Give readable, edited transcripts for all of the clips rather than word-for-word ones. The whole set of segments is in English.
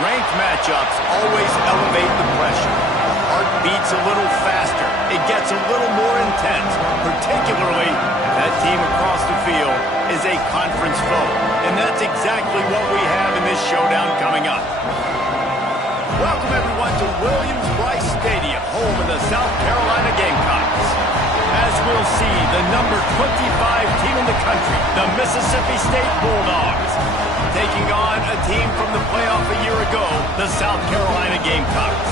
Ranked matchups always elevate the pressure. Heart beats a little faster. It gets a little more intense, particularly if that team across the field is a conference foe. And that's exactly what we have in this showdown coming up. Welcome, everyone, to Williams-Brice Stadium, home of the South Carolina Gamecocks. As we'll see, the number 25 team in the country, the Mississippi State Bulldogs, taking on a team from the playoff a year ago, the South Carolina Gamecocks.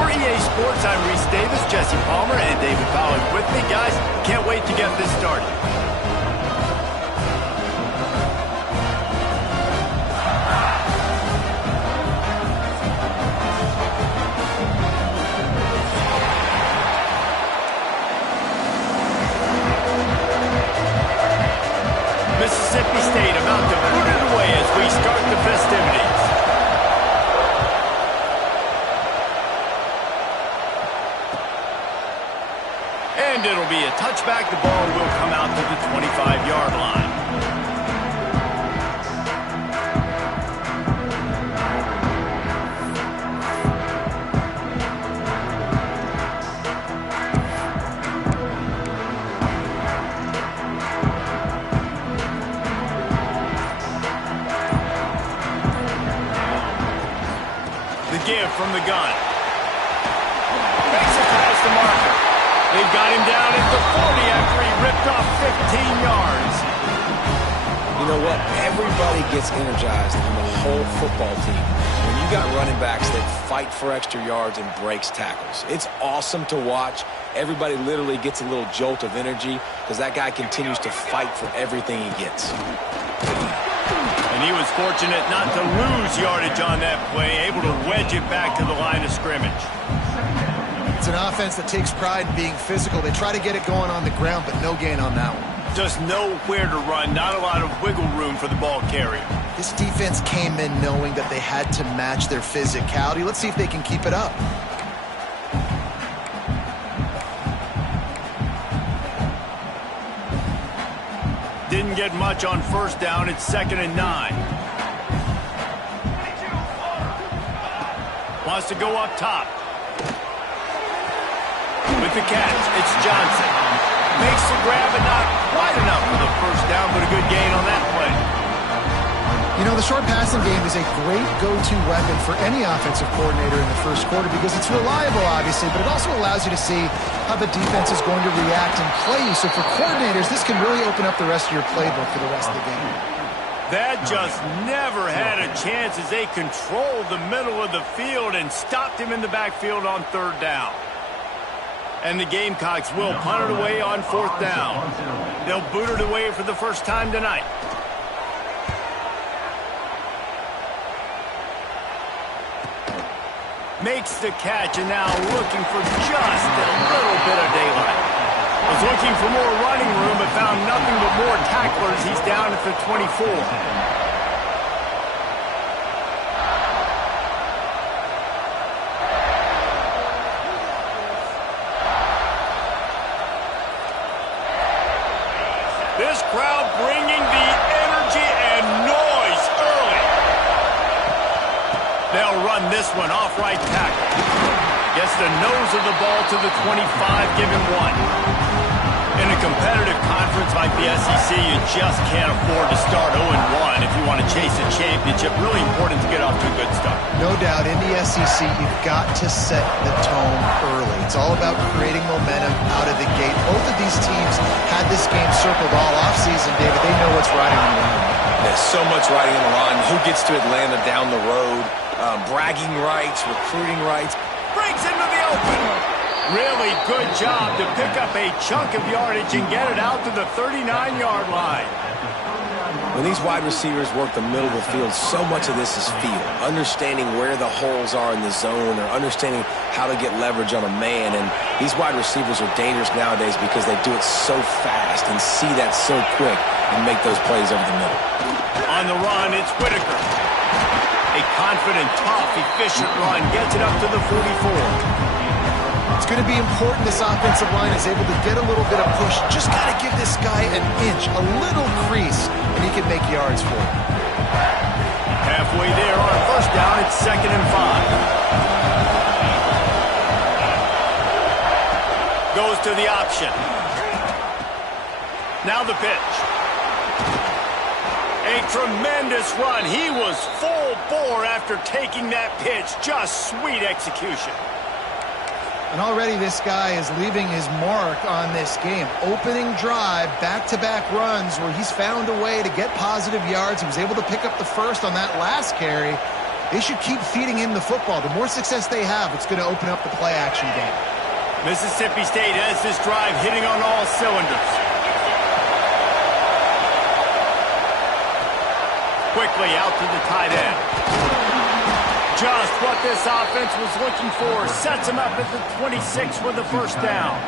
For EA Sports, I'm Reese Davis, Jesse Palmer, and David Powell with me. Guys, can't wait to get this started. Mississippi State about to put it away as we start the festivities. back, the ball will come out to the 25-yard line. The give from the gun. Makes it past the marker. They've got him down at the 40 after he ripped off 15 yards. You know what? Everybody gets energized on the whole football team when you got running backs that fight for extra yards and breaks tackles. It's awesome to watch. Everybody literally gets a little jolt of energy because that guy continues to fight for everything he gets. And he was fortunate not to lose yardage on that play, able to wedge it back to the line of scrimmage. It's an offense that takes pride in being physical. They try to get it going on the ground, but no gain on that one. Just nowhere to run, not a lot of wiggle room for the ball carrier. This defense came in knowing that they had to match their physicality. Let's see if they can keep it up. Didn't get much on first down. It's 2nd and 9. Wants to go up top. With the catch, it's Johnson. Makes the grab, but not quite enough for the first down, but a good gain on that play. You know, the short passing game is a great go-to weapon for any offensive coordinator in the first quarter because it's reliable, obviously, but it also allows you to see how the defense is going to react and play you. So for coordinators, this can really open up the rest of your playbook for the rest of the game. That just never had a chance as they controlled the middle of the field and stopped him in the backfield on 3rd down. And the Gamecocks will punt it away on 4th down. They'll boot it away for the first time tonight. Makes the catch and now looking for just a little bit of daylight. Was looking for more running room but found nothing but more tacklers. He's down at the 24. This crowd bringing the energy and noise early. They'll run this one off right tackle. Gets the nose of the ball to the 25, give him 1. In a competitive conference like the SEC, you just can't afford to start 0-1 if you want to chase a championship. Really important to get off to a good start. No doubt, in the SEC, you've got to set the tone early. It's all about creating momentum out of the gate. Both of these teams had this game circled all offseason, David. They know what's riding on the line. There's so much riding on the line. Who gets to Atlanta down the road? Bragging rights, recruiting rights. Breaks into the open. Really good job to pick up a chunk of yardage and get it out to the 39-yard line. When these wide receivers work the middle of the field, so much of this is feel. Understanding where the holes are in the zone or understanding how to get leverage on a man. And these wide receivers are dangerous nowadays because they do it so fast and see that so quick and make those plays over the middle. On the run, it's Whitaker. A confident, tough, efficient run gets it up to the 44. It's going to be important this offensive line is able to get a little bit of push. Just got to give this guy an inch, a little crease, and he can make yards for it. Halfway there on first down, it's 2nd and 5. Goes to the option. Now the pitch. A tremendous run. He was full bore after taking that pitch. Just sweet execution. And already this guy is leaving his mark on this game. Opening drive, back-to-back runs where he's found a way to get positive yards. He was able to pick up the first on that last carry. They should keep feeding him the football. The more success they have, it's going to open up the play-action game. Mississippi State has this drive hitting on all cylinders. Quickly out to the tight end. Just what this offense was looking for. Sets him up at the 26 with the first down.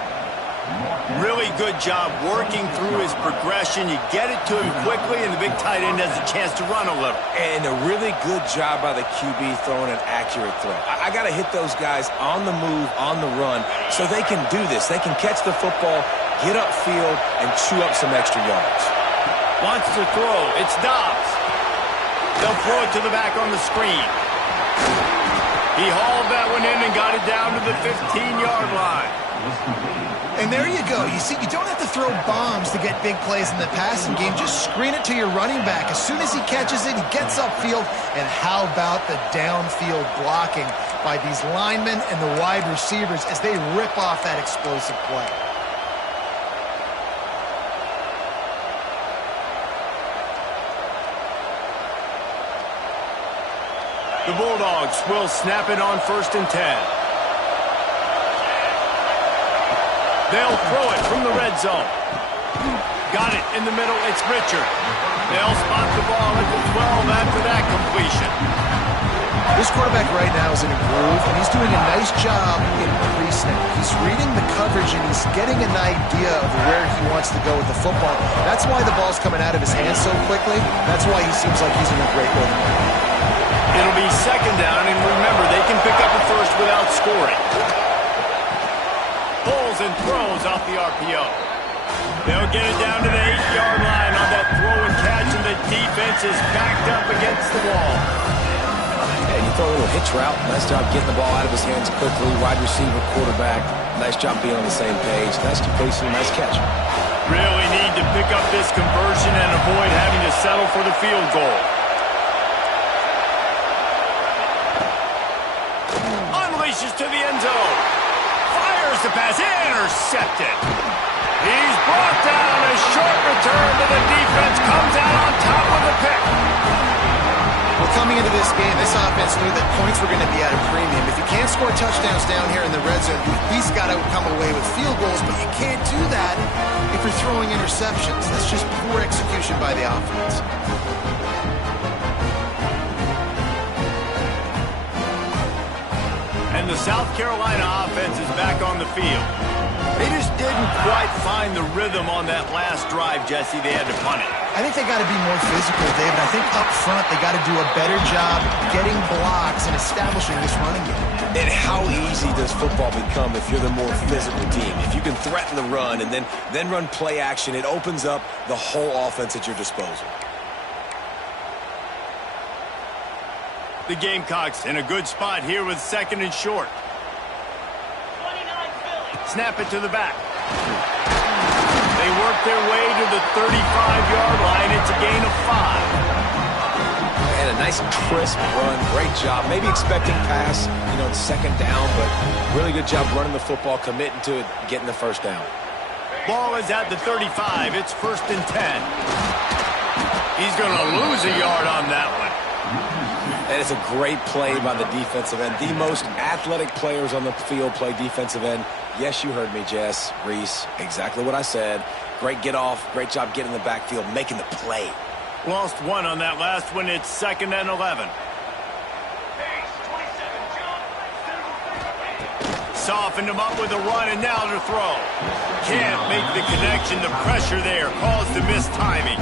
Really good job working through his progression. You get it to him quickly, and the big tight end has a chance to run a little. And a really good job by the QB throwing an accurate throw. I got to hit those guys on the move, on the run, so they can do this. They can catch the football get upfield, and chew up some extra yards. Wants to throw. It's Dobbs. They'll throw it to the back on the screen. He hauled that one in and got it down to the 15-yard line. And there you go. You see, you don't have to throw bombs to get big plays in the passing game. Just screen it to your running back. As soon as he catches it, he gets upfield. And how about the downfield blocking by these linemen and the wide receivers as they rip off that explosive play? The Bulldogs will snap it on 1st and 10. They'll throw it from the red zone. Got it in the middle. It's Richard. They'll spot the ball at the 12 after that completion. This quarterback right now is in a groove, and he's doing a nice job in pre-snap. He's reading the coverage, and he's getting an idea of where he wants to go with the football. That's why the ball's coming out of his hands so quickly. That's why he seems like he's in a great rhythm. It'll be 2nd down, and remember, they can pick up a first without scoring. Pulls and throws off the RPO. They'll get it down to the 8-yard line on that throw and catch, and the defense is backed up against the wall. And you throw a little hitch route. Nice job getting the ball out of his hands quickly. Wide receiver, quarterback. Nice job being on the same page. Nice completion, nice catch. Really need to pick up this conversion and avoid having to settle for the field goal. Unleashes to the end zone. Fires the pass. Intercepted. He's brought down. A short return to the defense. Comes out on top of the pick. Well, coming into this game, this offense knew that points were going to be at a premium. If you can't score touchdowns down here in the red zone, you at least got to come away with field goals, but you can't do that if you're throwing interceptions. That's just poor execution by the offense. And the South Carolina offense is back on the field. They just didn't quite find the rhythm on that last drive, Jesse. They had to punt it. I think they got to be more physical, David. I think up front they got to do a better job getting blocks and establishing this running game. And how easy does football become if you're the more physical team? If you can threaten the run and then run play action, it opens up the whole offense at your disposal. The Gamecocks in a good spot here with 2nd and short. Snap it to the back. They work their way to the 35-yard line. It's a gain of 5. And a nice crisp run. Great job. Maybe expecting pass, in 2nd down, but really good job running the football, committing to it, getting the 1st down. Ball is at the 35. It's 1st and 10. He's going to lose a yard on that one. And it's a great play by the defensive end. The most athletic players on the field play defensive end. Yes, you heard me, Jess, Reese. Exactly what I said. Great get off. Great job getting in the backfield, making the play. Lost 1 on that last one. It's 2nd and 11. Softened him up with a run, and now to throw. Can't make the connection. The pressure there caused the missed timing.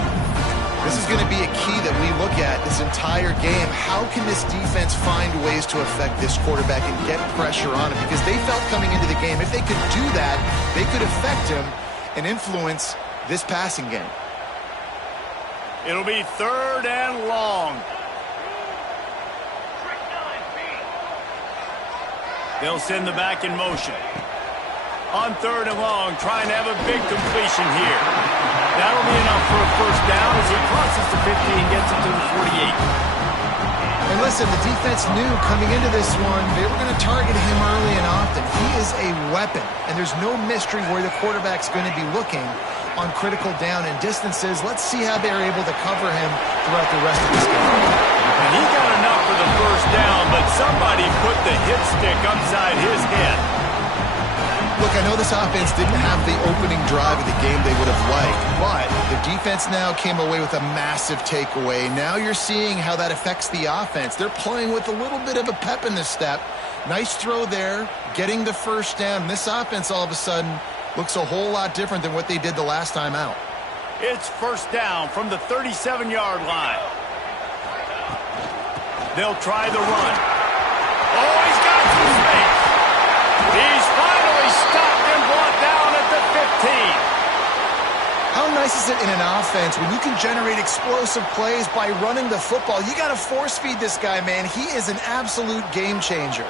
This is going to be a key that we look at this entire game. How can this defense find ways to affect this quarterback and get pressure on him? Because they felt coming into the game, if they could do that, they could affect him and influence this passing game. It'll be 3rd and long. They'll send the back in motion. On 3rd and long, trying to have a big completion here. That'll be enough for a 1st down as he crosses the 50 and gets it to the 48. And listen, the defense knew coming into this one, they were going to target him early and often. He is a weapon, and there's no mystery where the quarterback's going to be looking on critical down and distances. Let's see how they're able to cover him throughout the rest of this game. And he got enough for the 1st down, but somebody put the hit stick upside his head. Look, I know this offense didn't have the opening drive of the game they would have liked, but the defense now came away with a massive takeaway. Now you're seeing how that affects the offense. They're playing with a little bit of a pep in the step. Nice throw there, getting the 1st down. This offense all of a sudden looks a whole lot different than what they did the last time out. It's 1st down from the 37-yard line. They'll try the run. Oh, he's got some space. He's finally stopped and brought down at the 15. How nice is it in an offense when you can generate explosive plays by running the football? You got to force feed this guy, man. He is an absolute game changer.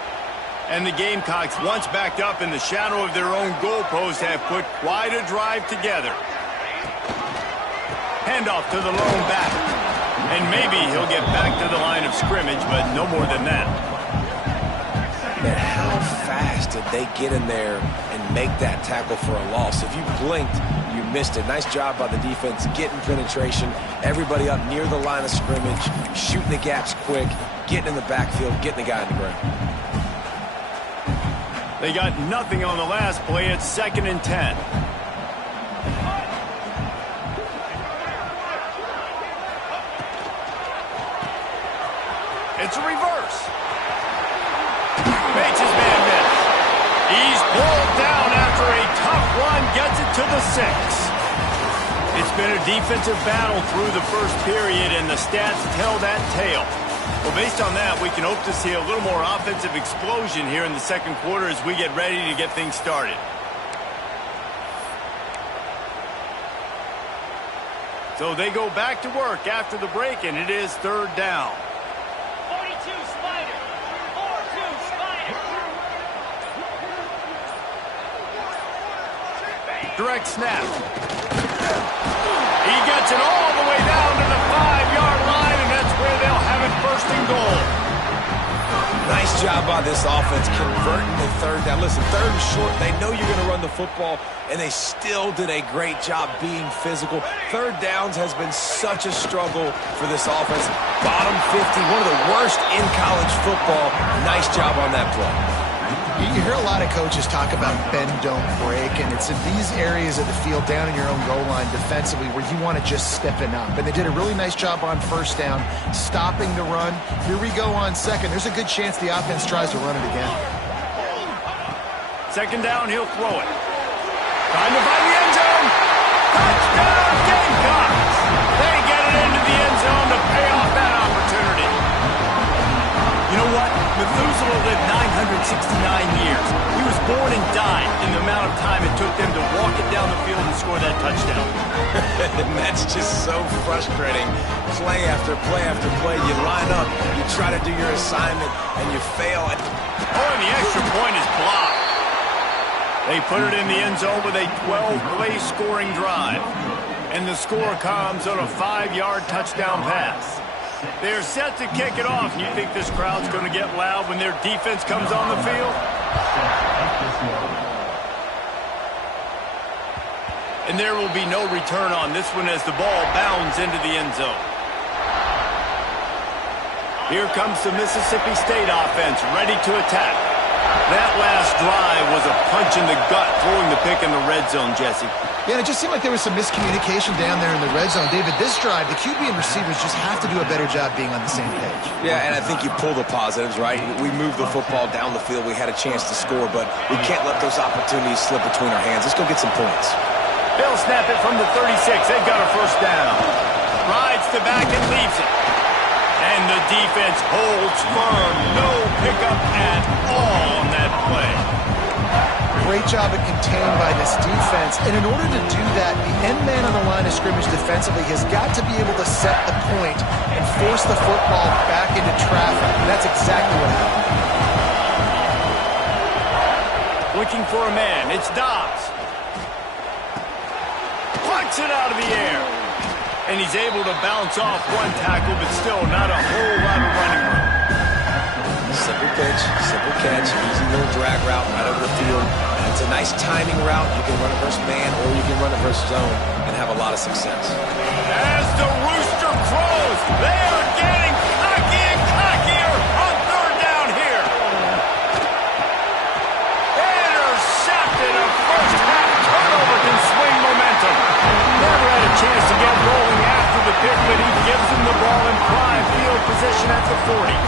And the Gamecocks, once backed up in the shadow of their own goalpost, have put quite a drive together. Handoff to the lone back. And maybe he'll get back to the line of scrimmage, but no more than that. Man, how fast did they get in there and make that tackle for a loss? If you blinked, you missed it. Nice job by the defense getting penetration. Everybody up near the line of scrimmage, shooting the gaps quick, getting in the backfield, getting the guy in the ground. They got nothing on the last play. It's 2nd and 10. It's a reverse. Makes his man miss. He's pulled down after a tough run, gets it to the 6. It's been a defensive battle through the first period, and the stats tell that tale. Well, based on that, we can hope to see a little more offensive explosion here in the second quarter as we get ready to get things started. So they go back to work after the break, and it is 3rd down. 42 Spider. 4-2 Spider. Direct snap. He gets it all the way down to the 5-yard line, and that's where they'll have it 1st and goal. Nice job by this offense converting the 3rd down. Listen, 3rd and short, they know you're going to run the football, and they still did a great job being physical. 3rd downs has been such a struggle for this offense. Bottom 50, one of the worst in college football. Nice job on that play. You hear a lot of coaches talk about bend, don't break, and it's in these areas of the field down in your own goal line defensively where you want to just stiffen up. And they did a really nice job on 1st down, stopping the run. Here we go on 2nd. There's a good chance the offense tries to run it again. 2nd down, he'll throw it. Trying to find the end zone. Touchdown, Gamecocks! They get it into the end zone to pay off that opportunity. You know what? Methuselah lived 969 years. He was born and died in the amount of time it took them to walk it down the field and score that touchdown. And that's just so frustrating. Play after play after play. You line up, you try to do your assignment, and you fail. Oh, and the extra point is blocked. They put it in the end zone with a 12-play scoring drive. And the score comes on a 5-yard touchdown pass. They're set to kick it off. You think this crowd's going to get loud when their defense comes on the field? And there will be no return on this one as the ball bounds into the end zone. Here comes the Mississippi State offense, ready to attack. That last drive was a punch in the gut, throwing the pick in the red zone, Jesse. Yeah, and it just seemed like there was some miscommunication down there in the red zone. David, this drive, the QB and receivers just have to do a better job being on the same page. Yeah, and I think you pull the positives, right? We moved the football down the field. We had a chance to score, but we can't let those opportunities slip between our hands. Let's go get some points. They'll snap it from the 36. They've got a 1st down. Rides to back and leaves it. And the defense holds firm. No pickup at all on that play. Great job at contained by this defense. And in order to do that, the end man on the line of scrimmage defensively has got to be able to set the point and force the football back into traffic. And that's exactly what happened. Looking for a man. It's Dobbs. Plucks it out of the air. And he's able to bounce off one tackle, but still not a whole lot of running room. Simple pitch, simple catch, easy little drag route right over the field. It's a nice timing route. You can run it versus man or you can run it versus zone and have a lot of success. As the rooster crows, they are getting cocky and cockier on 3rd down here. Intercepted. A first half turnover can swing momentum. Never had a chance to get rolling after the pick, but he gives them the ball in prime field position at the 40.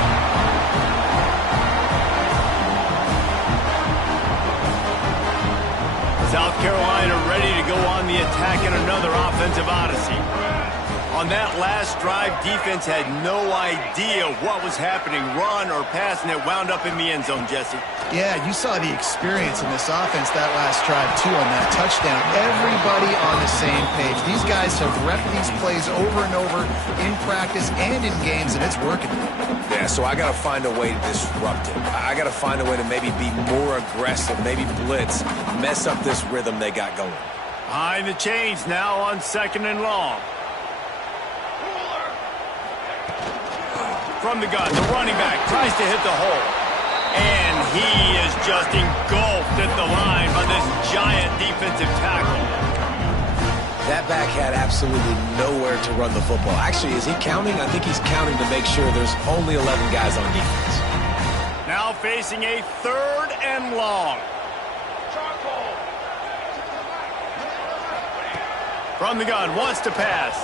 South Carolina ready to go on the attack in another offensive odyssey. On that last drive, defense had no idea what was happening, run or pass, and it wound up in the end zone, Jesse. Yeah, you saw the experience in this offense that last drive, too, on that touchdown. Everybody on the same page. These guys have repped these plays over and over in practice and in games, and it's working. Yeah, so I got to find a way to disrupt it. I got to find a way to maybe be more aggressive, maybe blitz, mess up this rhythm they got going. Behind the chains now on 2nd and long. From the gun, the running back tries to hit the hole. And he is just engulfed at the line by this giant defensive tackle. That back had absolutely nowhere to run the football. Actually, is he counting? I think he's counting to make sure there's only 11 guys on defense. Now facing a 3rd and long. From the gun, wants to pass.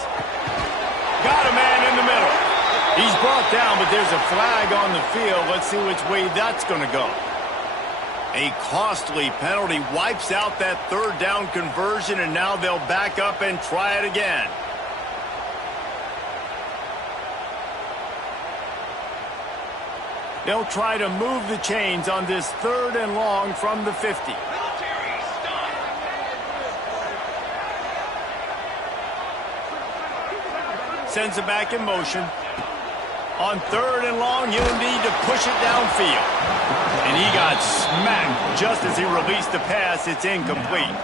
Got a man in the middle. He's brought down, but there's a flag on the field. Let's see which way that's going to go. A costly penalty wipes out that 3rd down conversion, and now they'll back up and try it again. They'll try to move the chains on this 3rd and long from the 50. Sends it back in motion. On 3rd and long, he'll need to push it downfield. And he got smacked just as he released the pass. It's incomplete.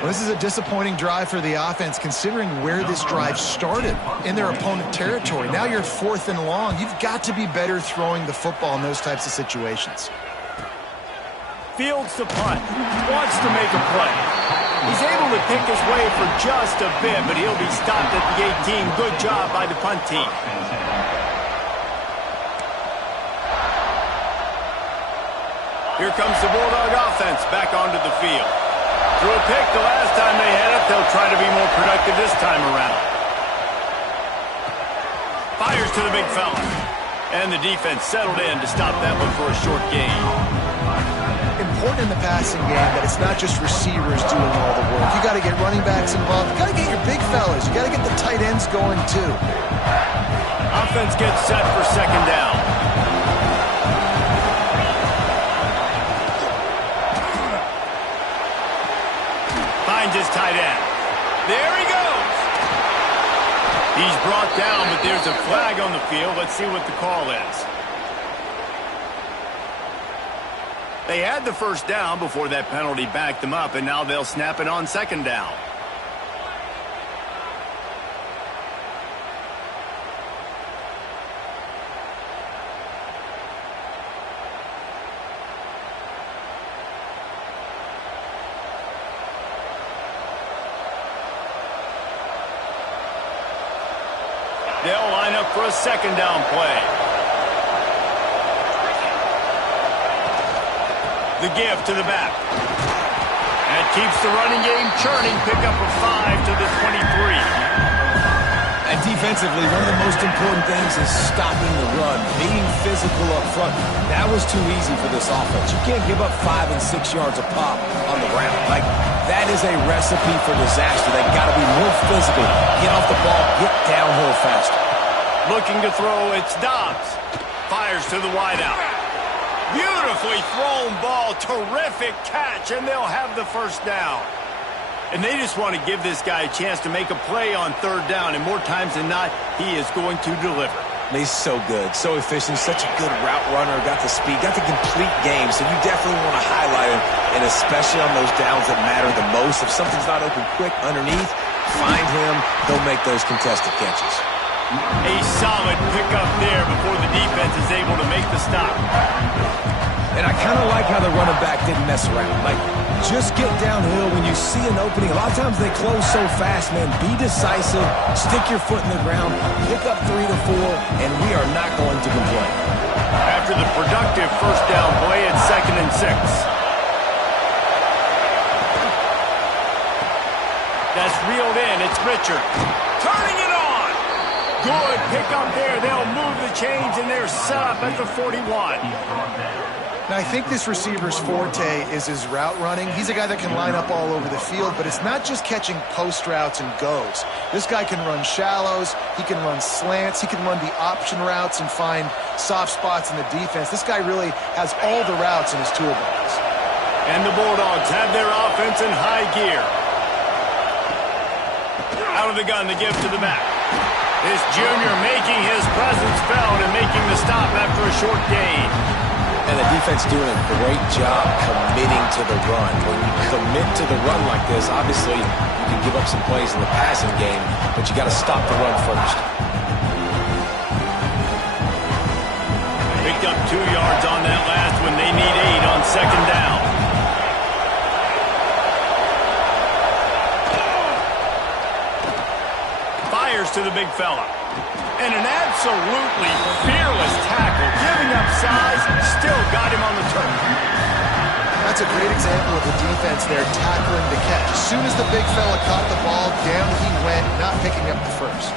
Well, this is a disappointing drive for the offense, considering where this drive started in their opponent territory. Now you're 4th and long. You've got to be better throwing the football in those types of situations. Fields the punt. Wants to make a play. He's able to pick his way for just a bit, but he'll be stopped at the 18. Good job by the punt team. Here comes the Bulldog offense back onto the field. Threw a pick the last time they had it. They'll try to be more productive this time around. Fires to the big fella. And the defense settled in to stop that one for a short gain. Important in the passing game that it's not just receivers doing all the work. You got to get running backs involved. You got to get your big fellas. You got to get the tight ends going too. Offense gets set for 2nd down. Finds his tight end. There he goes. He's brought down, but there's a flag on the field. Let's see what the call is. They had the 1st down before that penalty backed them up, and now they'll snap it on 2nd down. They'll line up for a 2nd down play. The give to the back. That keeps the running game churning. Pick up a 5 to the 23. And defensively, one of the most important things is stopping the run, being physical up front. That was too easy for this offense. You can't give up 5 and 6 yards a pop on the ground. Like, that is a recipe for disaster. They got to be more physical, get off the ball, get downhill faster. Looking to throw, it's Dobbs. Fires to the wideout. Beautifully thrown ball, terrific catch, and they'll have the 1st down. And they just want to give this guy a chance to make a play on 3rd down, and more times than not, he is going to deliver. He's so good, so efficient, such a good route runner, got the speed, got the complete game, so you definitely want to highlight him, and especially on those downs that matter the most. If something's not open quick underneath, find him, he'll make those contested catches. A solid pickup there before the defense is able to make the stop. And I kind of like how the running back didn't mess around. Like, just get downhill when you see an opening. A lot of times they close so fast, man. Be decisive, stick your foot in the ground, pick up 3 to 4, and we are not going to complain. After the productive 1st down play, it's 2nd and 6. That's reeled in. It's Richard. Turning it on. Good pickup there. They'll move the chains, and they're set up at the 41. Now, I think this receiver's forte is his route running. He's a guy that can line up all over the field, but it's not just catching post routes and goes. This guy can run shallows, he can run slants, he can run the option routes and find soft spots in the defense. This guy really has all the routes in his toolbox. And the Bulldogs have their offense in high gear. Out of the gun, the give to the back. This junior making his presence felt and making the stop after a short gain. And the defense doing a great job committing to the run. When you commit to the run like this, obviously you can give up some plays in the passing game, but you got to stop the run first. Picked up 2 yards on that last one. They need 8 on second down. Fires to the big fella. And an absolutely fearless tackle, giving up size, still got him on the turf. That's a great example of the defense there tackling the catch. As soon as the big fella caught the ball, down he went, not picking up the first.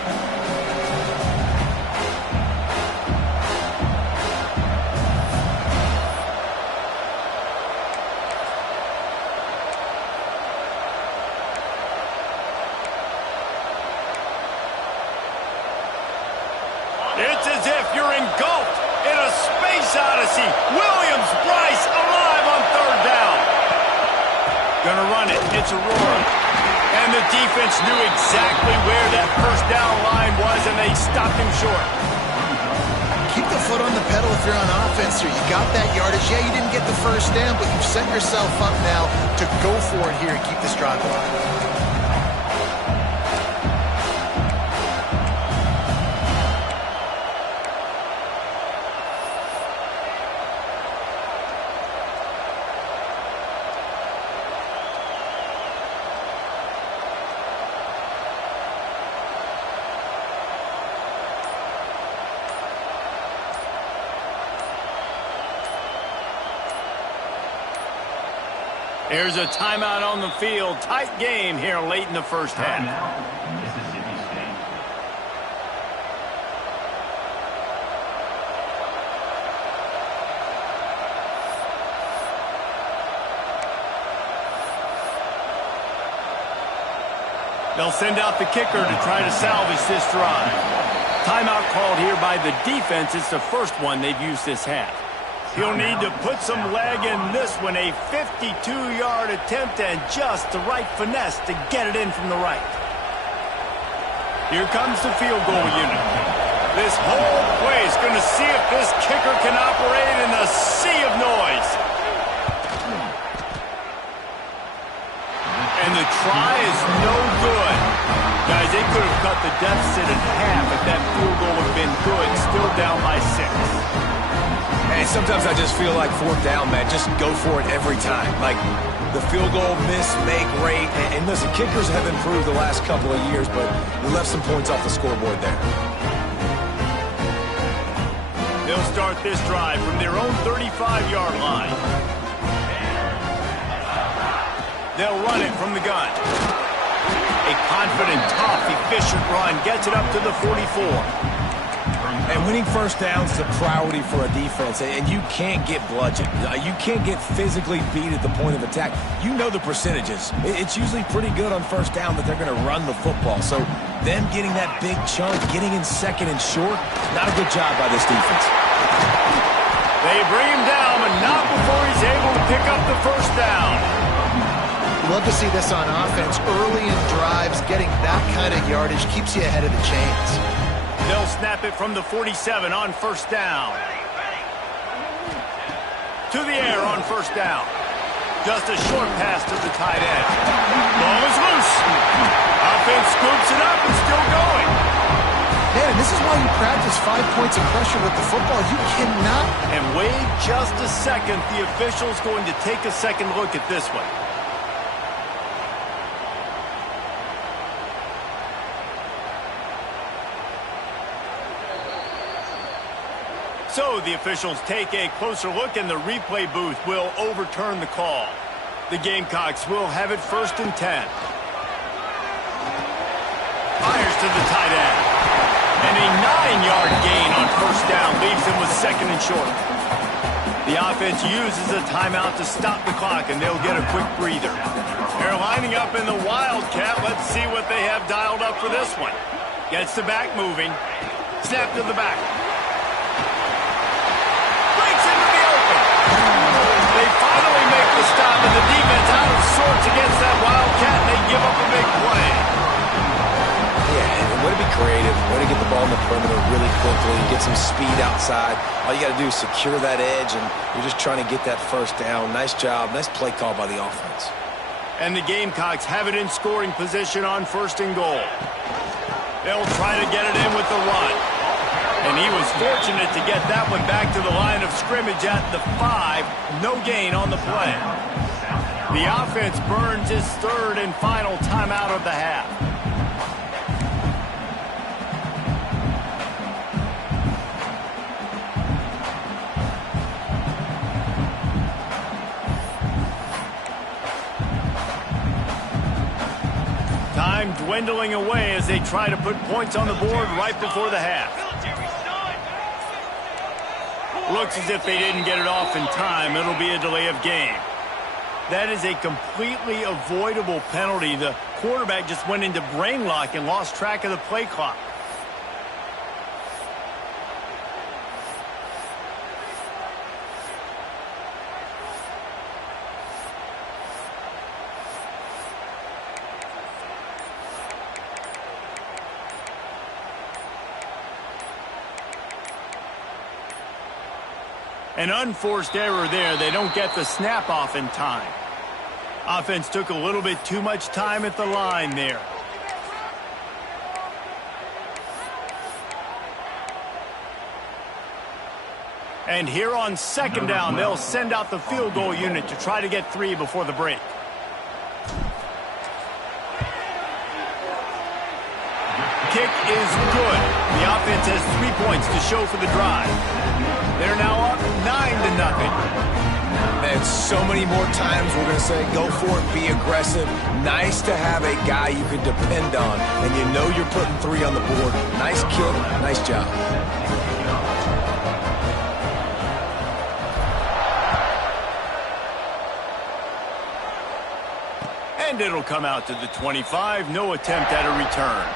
It's as if you're engulfed in a space odyssey. Williams-Brice alive on third down. Gonna run it. It's a roar. And the defense knew exactly where that first down line was, and they stopped him short. Keep the foot on the pedal if you're on offense here. You got that yardage. Yeah, you didn't get the first down, but you've set yourself up now to go for it here and keep this drive alive. Here's a timeout on the field. Tight game here late in the first half. Mississippi State. They'll send out the kicker to try to salvage this drive. Timeout called here by the defense. It's the first one they've used this half. He'll need to put some leg in this one. A 52-yard attempt and just the right finesse to get it in from the right. Here comes the field goal unit. This whole place going to see if this kicker can operate in a sea of noise. And the try is no good. Guys, they could have cut the deficit in half if that field goal had been good. Still down by 6. And sometimes I just feel like fourth down, man, just go for it every time. Like the field goal miss, make rate. And listen, kickers have improved the last couple of years, but we left some points off the scoreboard there. They'll start this drive from their own 35-yard line. They'll run it from the gun. A confident, tough, efficient run gets it up to the 44. And winning first downs is a priority for a defense, and you can't get bludgeoned. You can't get physically beat at the point of attack. You know the percentages. It's usually pretty good on first down that they're going to run the football. So them getting that big chunk, getting in second and short, not a good job by this defense. They bring him down, but not before he's able to pick up the first down. Love to see this on offense. Early in drives, getting that kind of yardage keeps you ahead of the chains. They'll snap it from the 47 on first down. To the air on first down. Just a short pass to the tight end. Ball is loose. Offense scoops it up and still going. Man, this is why you practice 5 points of pressure with the football. You cannot. And wait just a second. The official's going to take a second look at this one. So the officials take a closer look, and the replay booth will overturn the call. The Gamecocks will have it 1st and 10. Fires to the tight end. And a 9-yard gain on first down leaves him with second and short. The offense uses a timeout to stop the clock, and they'll get a quick breather. They're lining up in the Wildcat. Let's see what they have dialed up for this one. Gets the back moving. Snap to the back. Breaks into the open. They finally make the stop, and the defense out of sorts against that Wildcat, and they give up a big play. Yeah, and way to be creative, way to get the ball in the perimeter really quickly, get some speed outside. All you got to do is secure that edge, and you're just trying to get that first down. Nice job, nice play call by the offense. And the Gamecocks have it in scoring position on 1st and goal. They'll try to get it in with the run. And he was fortunate to get that one back to the line of scrimmage at the 5. No gain on the play. The offense burns his 3rd and final timeout of the half. Time dwindling away as they try to put points on the board right before the half. Looks as if they didn't get it off in time. It'll be a delay of game. That is a completely avoidable penalty. The quarterback just went into brain lock and lost track of the play clock. An unforced error there. They don't get the snap off in time. Offense took a little bit too much time at the line there. And here on 2nd down, they'll send out the field goal unit to try to get 3 before the break. Kick is good. The offense has 3 points to show for the drive. They're now up 9-0. Man, so many more times we're going to say, go for it, be aggressive. Nice to have a guy you can depend on, and you know you're putting 3 on the board. Nice kick, nice job. And it'll come out to the 25. No attempt at a return.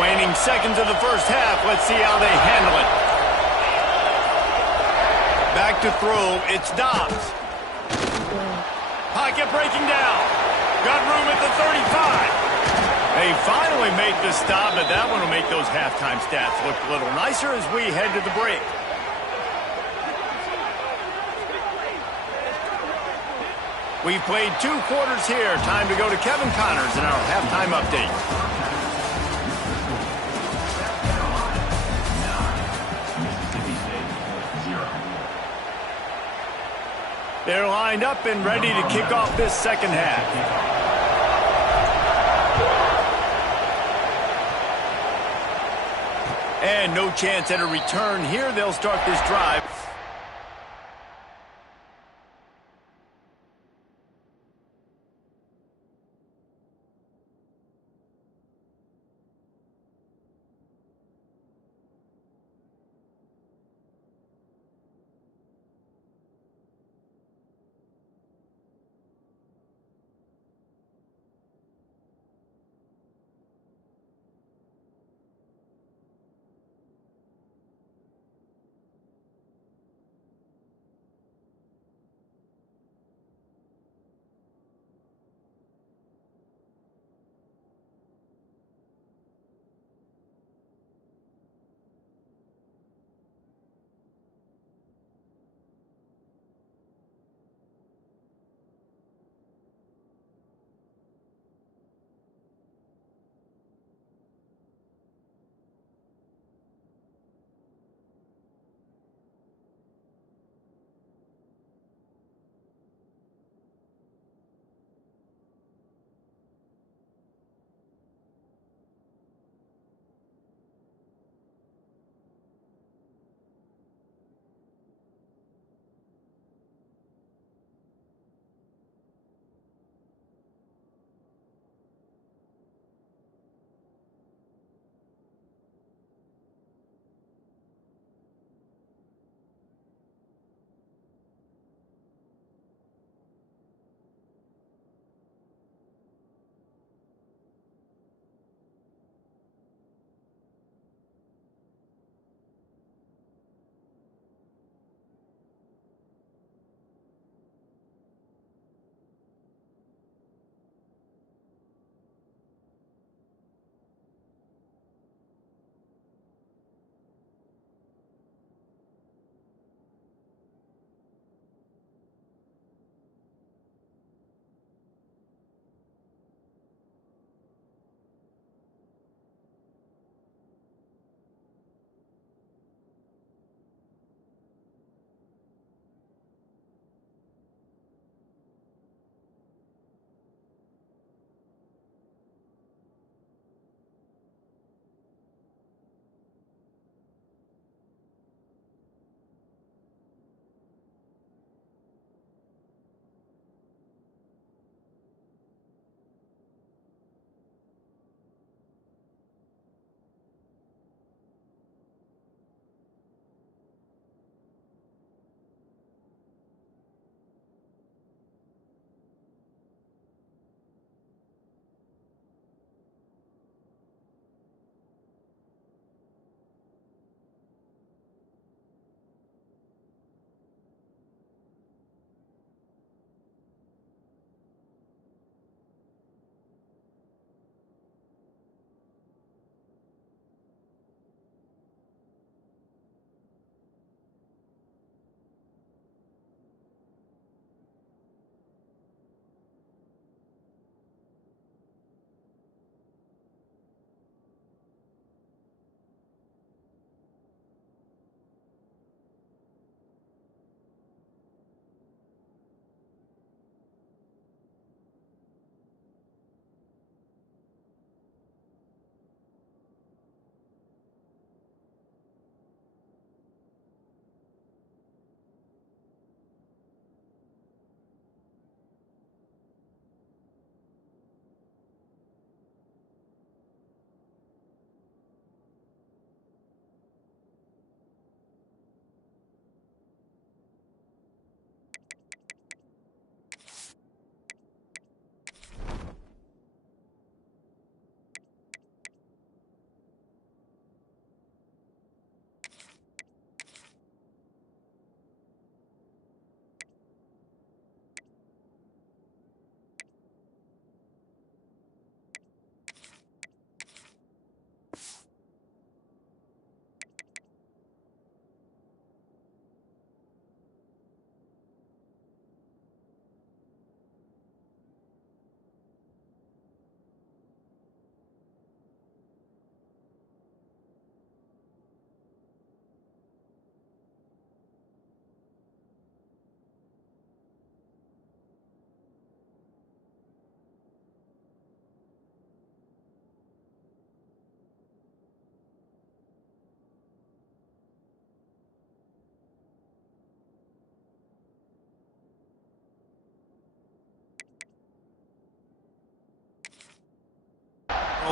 Waning seconds of the first half. Let's see how they handle it. Back to throw. It's Dobbs. Pocket breaking down. Got room at the 35. They finally make the stop, but that one will make those halftime stats look a little nicer as we head to the break. We've played 2 quarters here. Time to go to Kevin Connors in our halftime update. They're lined up and ready to kick off this second half. And no chance at a return here. They'll start this drive.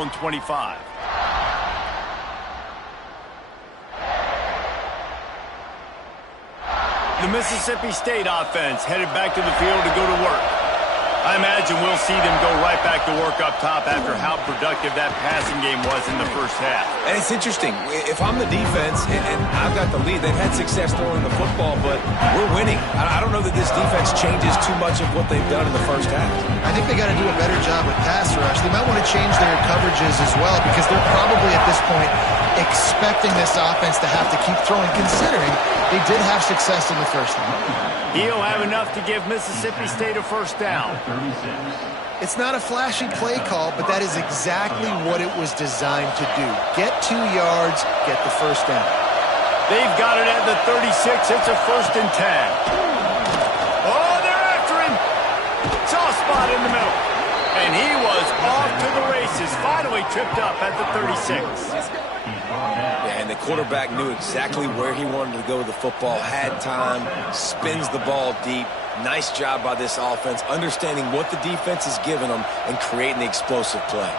own 25. The Mississippi State offense headed back to the field to go to work. I imagine we'll see them go right back to work up top after how productive that passing game was in the first half. And it's interesting. If I'm the defense and I've got the lead, they've had success throwing the football, but we're winning. I don't know that this defense changes too much of what they've done in the first half. I think they got to do a better job with pass rush. They might want to change their coverages as well because they're probably at this point expecting this offense to have to keep throwing, considering they did have success in the first half. He'll have enough to give Mississippi State a first down. It's not a flashy play call, but that is exactly what it was designed to do. Get 2 yards, get the first down. They've got it at the 36. It's a 1st and 10. Oh, they're after him. Soft spot in the middle. And he was off to the races. Finally tripped up at the 36. Yeah, and the quarterback knew exactly where he wanted to go with the football, had time, spins the ball deep. Nice job by this offense, understanding what the defense is giving them and creating the explosive play.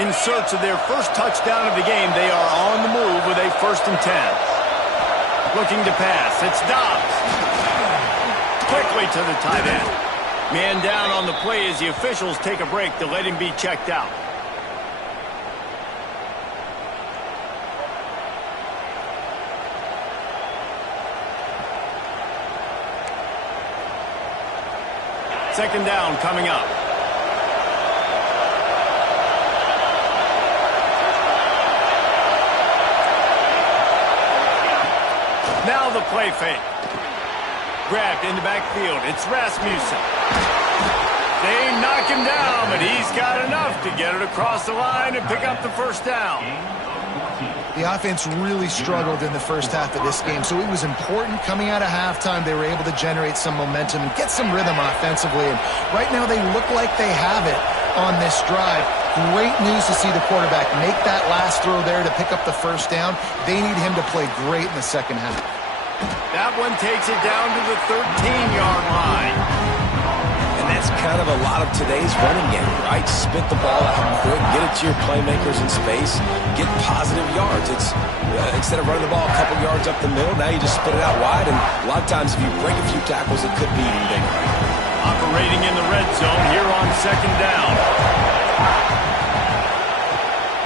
In search of their first touchdown of the game, they are on the move with a 1st and 10. Looking to pass. It's Dobbs. Quickly to the tight end. Man down on the play as the officials take a break to let him be checked out. Second down coming up. Now the play fake. Grabbed in the backfield. It's Rasmussen. They knock him down, but he's got enough to get it across the line and pick up the first down. The offense really struggled in the first half of this game, so it was important coming out of halftime. They were able to generate some momentum and get some rhythm offensively, and right now they look like they have it on this drive. Great news to see the quarterback make that last throw there to pick up the first down. They need him to play great in the second half. That one takes it down to the 13-yard line. And that's kind of a lot of today's running game, right? Spit the ball out quick, get it to your playmakers in space, get positive yards. It's instead of running the ball a couple yards up the middle, now you just spit it out wide, and a lot of times if you break a few tackles, it could be even bigger. Operating in the red zone here on second down.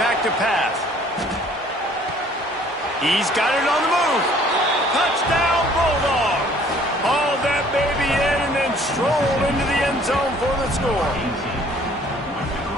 Back to pass. He's got it on the move. Touchdown, Bulldogs. Hauled that baby in and then strolled into the end zone for the score.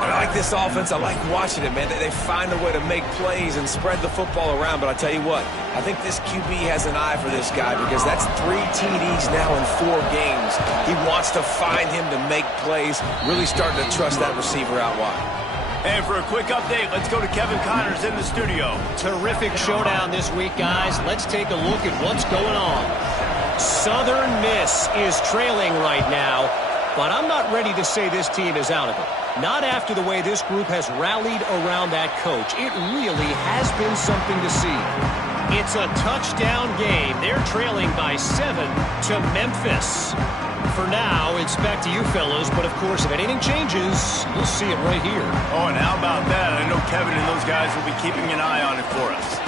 I like this offense. I like watching it, man. They find a way to make plays and spread the football around. But I tell you what, I think this QB has an eye for this guy because that's 3 TDs now in 4 games. He wants to find him to make plays, really starting to trust that receiver out wide. And for a quick update, let's go to Kevin Connors in the studio. Terrific showdown this week, guys. Let's take a look at what's going on. Southern Miss is trailing right now, but I'm not ready to say this team is out of it. Not after the way this group has rallied around that coach. It really has been something to see. It's a touchdown game. They're trailing by 7 to Memphis. For now, it's back to you fellows, but of course, if anything changes, you'll see it right here. Oh, and how about that? I know Kevin and those guys will be keeping an eye on it for us.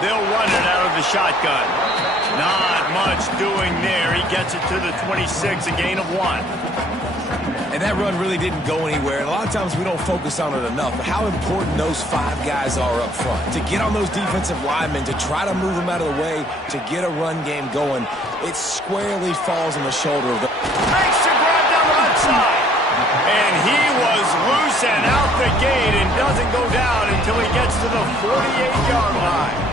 They'll run it out of the shotgun. Not much doing there. He gets it to the 26, a gain of 1. And that run really didn't go anywhere. And a lot of times we don't focus on it enough, but how important those 5 guys are up front. To get on those defensive linemen, to try to move them out of the way, to get a run game going, it squarely falls on the shoulder of the... Makes the grab down the left side. And he was loose and out the gate and doesn't go down until he gets to the 48-yard line.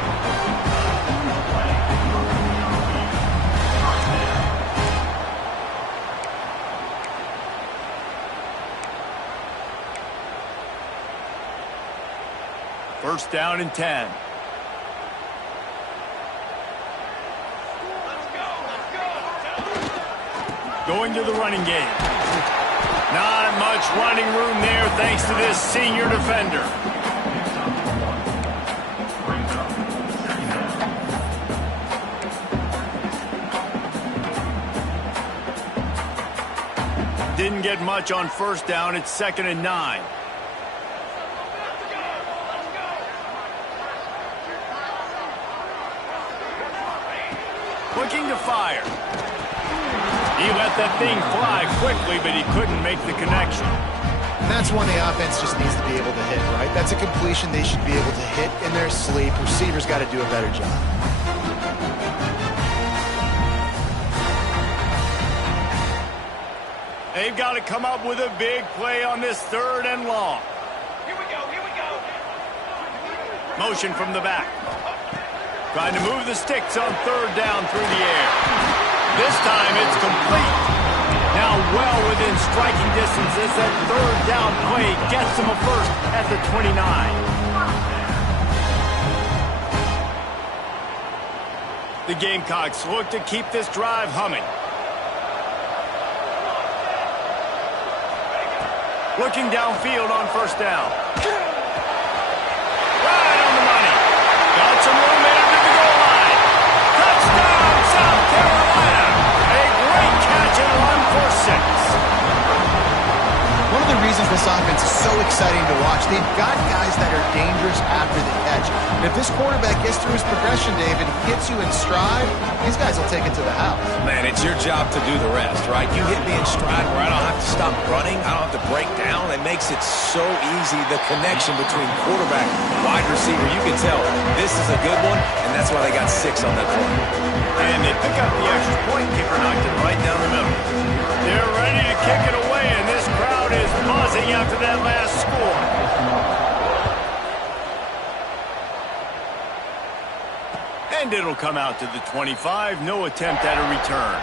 First down and 10. Going to the running game. Not much running room there thanks to this senior defender. Didn't get much on first down. It's 2nd and 9. fire. He let that thing fly quickly, but he couldn't make the connection. And that's one the offense just needs to be able to hit, right? That's a completion they should be able to hit in their sleep. Receivers got to do a better job. They've got to come up with a big play on this 3rd and long. Here we go, here we go. Motion from the back. Trying to move the sticks on 3rd down through the air. This time it's complete. Now well within striking distance as that 3rd down play gets him a first at the 29. The Gamecocks look to keep this drive humming. Looking downfield on 1st down. Right on the money. Got some room in under the goal line. Touchdown, South Carolina. A great catch and run for 6. One of the reasons this offense is so exciting to watch, they've got guys that are dangerous after the catch. And if this quarterback gets through his progression, David, hits you in stride, these guys will take it to the house. Man, it's your job to do the rest, right? You hit me in stride where I don't have to stop running. I don't have to break down. It makes it so easy, the connection between quarterback and wide receiver. You can tell this is a good one, and that's why they got 6 on that play. And they pick up the extra point. Kicker knocked it right down the middle. They're ready to kick it away, and this crowd is buzzing after that last score. And it'll come out to the 25. No attempt at a return.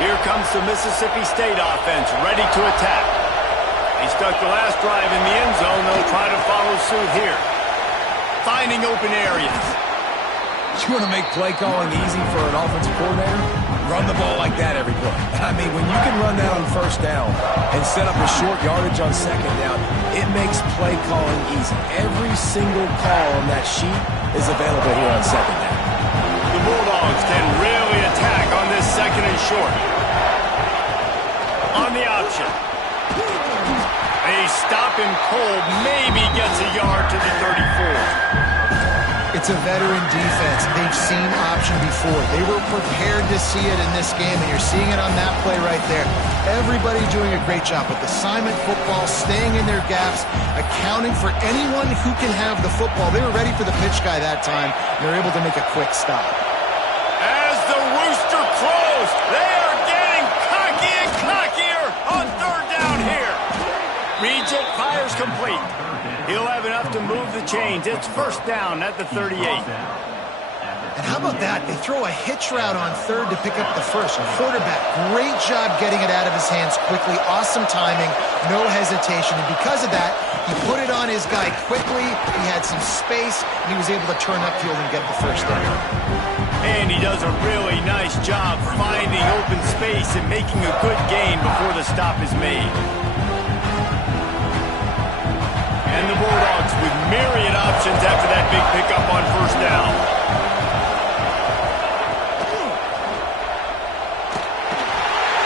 Here comes the Mississippi State offense, ready to attack. He stuck the last drive in the end zone. They'll try to follow suit here. Finding open areas. You want to make play calling easy for an offensive coordinator? Run the ball like that every play. I mean, when you can run that on 1st down and set up a short yardage on 2nd down, it makes play calling easy. Every single call on that sheet is available here on 2nd down. The Bulldogs can really attack on this 2nd and short. On the option. They stop him cold, maybe gets a yard to the 34. It's a veteran defense. They've seen option before. They were prepared to see it in this game, and you're seeing it on that play right there. Everybody doing a great job with assignment football, staying in their gaps, accounting for anyone who can have the football. They were ready for the pitch guy that time. They're able to make a quick stop. As the rooster crows, they are getting cocky and cockier on 3rd down here. Reads it, fires complete. He'll have enough to move the chains. It's 1st down at the 38. And how about that? They throw a hitch route on 3rd to pick up the 1st. Quarterback, great job getting it out of his hands quickly. Awesome timing, no hesitation. And because of that, he put it on his guy quickly. He had some space, and he was able to turn upfield and get the 1st down. And he does a really nice job finding open space and making a good gain before the stop is made. And the Bulldogs with myriad options after that big pickup on 1st down.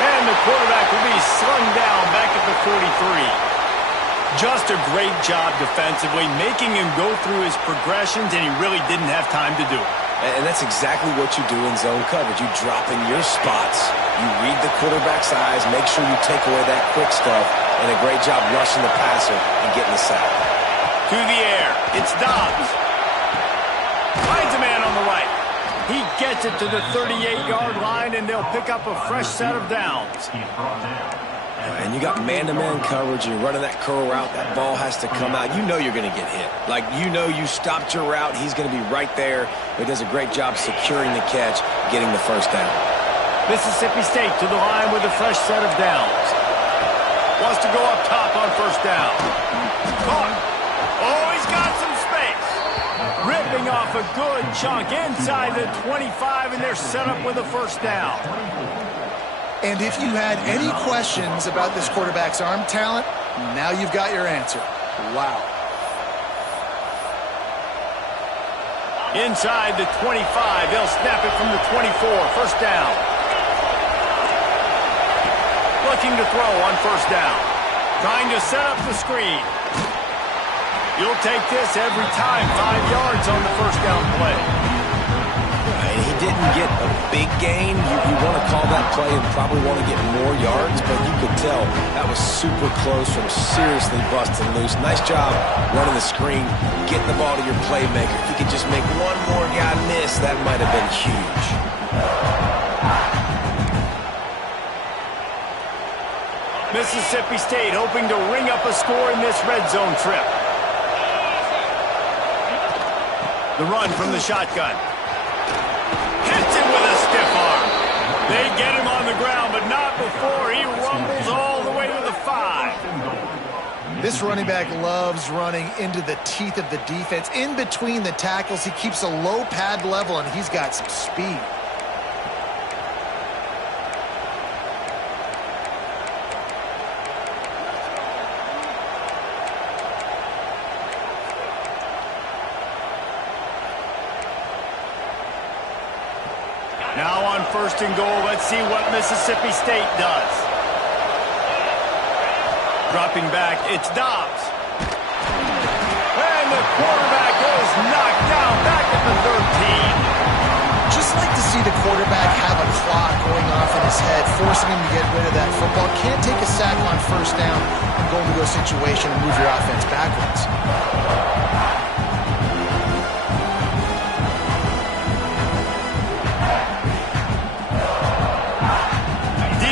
And the quarterback will be slung down back at the 43. Just a great job defensively, making him go through his progressions, and he really didn't have time to do it. And that's exactly what you do in zone coverage. You drop in your spots, you read the quarterback's eyes, make sure you take away that quick stuff, and a great job rushing the passer and getting the sack. To the air, it's Dobbs. Finds a man on the right. He gets it to the 38-yard line, and they'll pick up a fresh set of downs. And you got man-to-man coverage, you're running that curl route, that ball has to come out. You know you're going to get hit. Like, you know you stopped your route, he's going to be right there. He does a great job securing the catch, getting the 1st down. Mississippi State to the line with a fresh set of downs. Wants to go up top on 1st down. Caught. Oh, he's got some space. Ripping off a good chunk inside the 25, and they're set up with a 1st down. And if you had any questions about this quarterback's arm talent, now you've got your answer. Wow. Inside the 25, they'll snap it from the 24, 1st down. Looking to throw on 1st down. Trying to set up the screen. You'll take this every time. 5 yards on the first down play. And he didn't get a big gain. You want to call that play and probably want to get more yards, but you could tell that was super close from seriously busting loose. Nice job running the screen, getting the ball to your playmaker. If you could just make one more guy miss, that might have been huge. Mississippi State hoping to ring up a score in this red zone trip. The run from the shotgun. Hits him with a stiff arm. They get him on the ground, but not before he rumbles all the way to the 5. This running back loves running into the teeth of the defense. In between the tackles, he keeps a low pad level, and he's got some speed. Now on 1st and goal, let's see what Mississippi State does. Dropping back, it's Dobbs. And the quarterback is knocked down back at the 13. Just like to see the quarterback have a clock going off in his head, forcing him to get rid of that football. Can't take a sack on 1st down and go into a situation and move your offense backwards.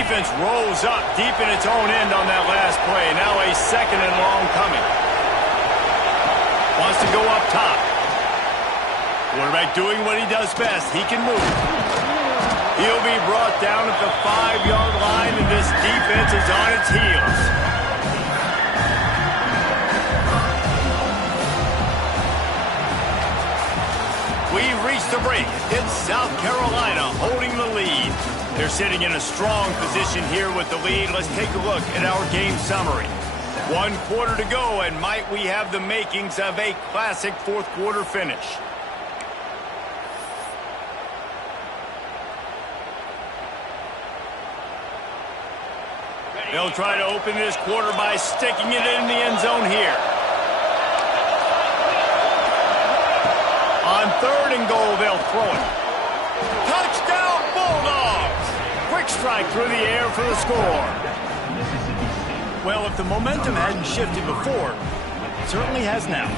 Defense rolls up deep in its own end on that last play. Now a 2nd and long coming. Wants to go up top. Quarterback doing what he does best. He can move. He'll be brought down at the 5-yard line, and this defense is on its heels. We've reached the break. It's South Carolina holding the lead. They're sitting in a strong position here with the lead. Let's take a look at our game summary. 1 quarter to go, and might we have the makings of a classic 4th quarter finish. They'll try to open this quarter by sticking it in the end zone here. On 3rd and goal, they'll throw it. Touchdown, Bulldogs! Quick strike through the air for the score. Well, if the momentum hadn't shifted before, it certainly has now.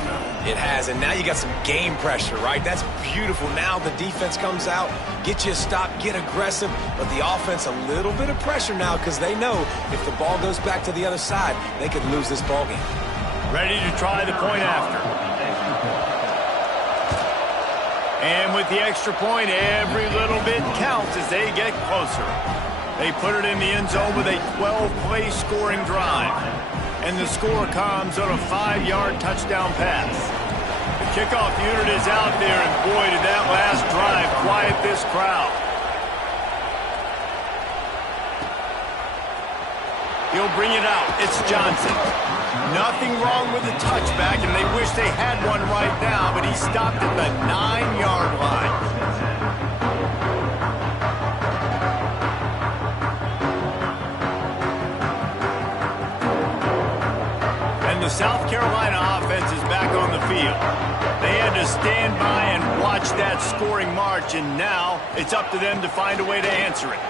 It has, and now you got some game pressure, right? That's beautiful. Now the defense comes out, get you a stop, get aggressive, but the offense a little bit of pressure now because they know if the ball goes back to the other side, they could lose this ball game. Ready to try the point after. And with the extra point, every little bit counts as they get closer. They put it in the end zone with a 12-play scoring drive. And the score comes on a 5-yard touchdown pass. The kickoff unit is out there, and boy, did that last drive quiet this crowd. He'll bring it out. It's Johnson. Nothing wrong with the touchback, and they wish they had one right now, but he stopped at the 9-yard line. The South Carolina offense is back on the field. They had to stand by and watch that scoring march, and now it's up to them to find a way to answer it.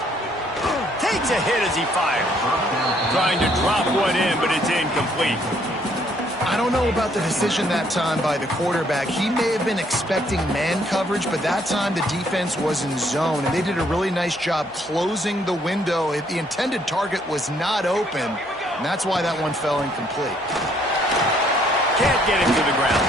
Takes a hit as he fires. Trying to drop one in, but it's incomplete. I don't know about the decision that time by the quarterback. He may have been expecting man coverage, but that time the defense was in zone, and they did a really nice job closing the window. The intended target was not open, and that's why that one fell incomplete. Can't get him to the ground.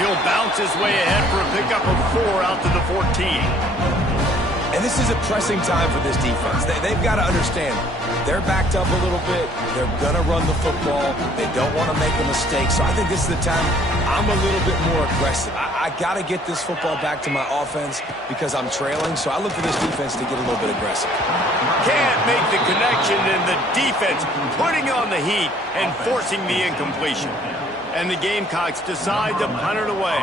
He'll bounce his way ahead for a pickup of 4 out to the 14. And this is a pressing time for this defense. They've got to understand, they're backed up a little bit. They're going to run the football. They don't want to make a mistake. So I think this is the time I'm a little bit more aggressive. I got to get this football back to my offense because I'm trailing. So I look for this defense to get a little bit aggressive. Can't make the connection, and the defense putting on the heat and forcing the incompletion. And the Gamecocks decide to punt it away.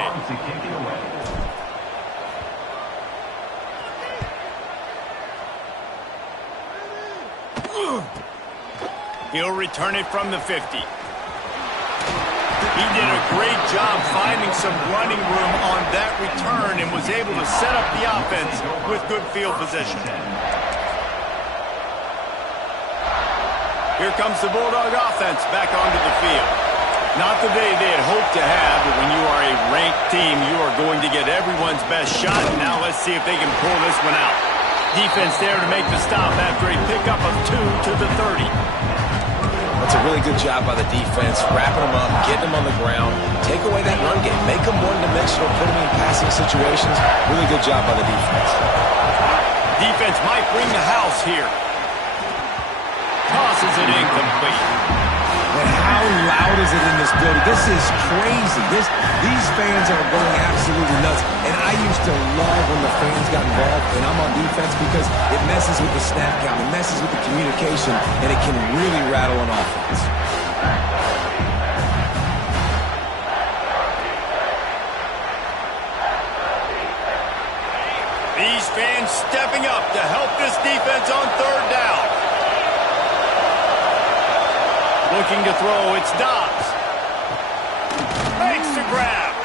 He'll return it from the 50. He did a great job finding some running room on that return and was able to set up the offense with good field position. Here comes the Bulldog offense back onto the field. Not the day they had hoped to have, but when you are a ranked team, you are going to get everyone's best shot. Now let's see if they can pull this one out. Defense there to make the stop after a pickup of 2 to the 30. That's a really good job by the defense, wrapping them up, getting them on the ground, take away that run game, make them one-dimensional, put them in passing situations. Really good job by the defense. Defense might bring the house here. Tosses it incomplete. And how loud is it in this building? This is crazy. These fans are going absolutely nuts. And I used to love when the fans got involved, and I'm on defense because it messes with the snap count, it messes with the communication, and it can really rattle an offense. These fans stepping up to help this defense on third down. Looking to throw, it's Dobbs. Makes the grab.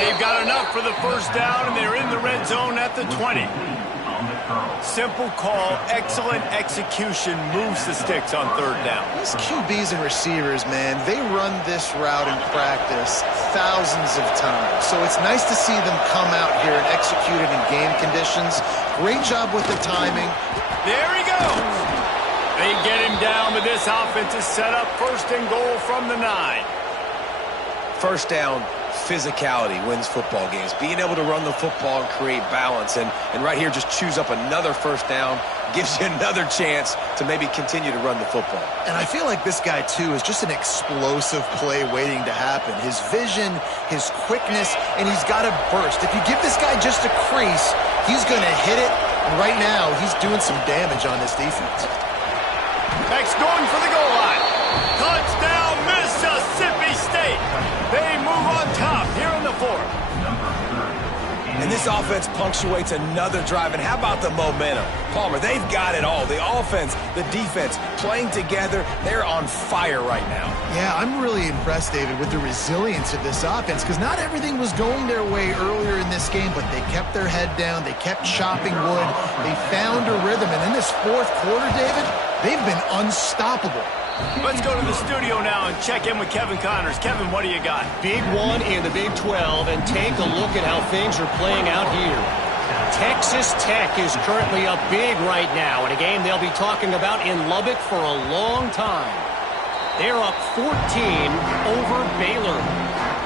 They've got enough for the first down, and they're in the red zone at the 20. Simple call, excellent execution, moves the sticks on third down. These QBs and receivers, man, they run this route in practice thousands of times. So it's nice to see them come out here and execute it in game conditions. Great job with the timing. There he goes. They get him down, but this offense is set up first and goal from the 9. First down, physicality wins football games. Being able to run the football and create balance. And right here, just choose up another first down, gives you another chance to maybe continue to run the football. And I feel like this guy, too, is just an explosive play waiting to happen. His vision, his quickness, and he's got a burst. If you give this guy just a crease, he's going to hit it. And right now, he's doing some damage on this defense. Beck's going for the goal line. Touchdown, Mississippi State. They move on top here in the 4th. And this offense punctuates another drive. And how about the momentum? Palmer, they've got it all. The offense, the defense, playing together. They're on fire right now. Yeah, I'm really impressed, David, with the resilience of this offense, because not everything was going their way earlier in this game, but they kept their head down. They kept chopping wood. They found a rhythm. And in this fourth quarter, David, they've been unstoppable. Let's go to the studio now and check in with Kevin Connors. Kevin, what do you got? Big one in the Big 12, and take a look at how things are playing out here. Texas Tech is currently up big right now in a game they'll be talking about in Lubbock for a long time. They're up 14 over Baylor.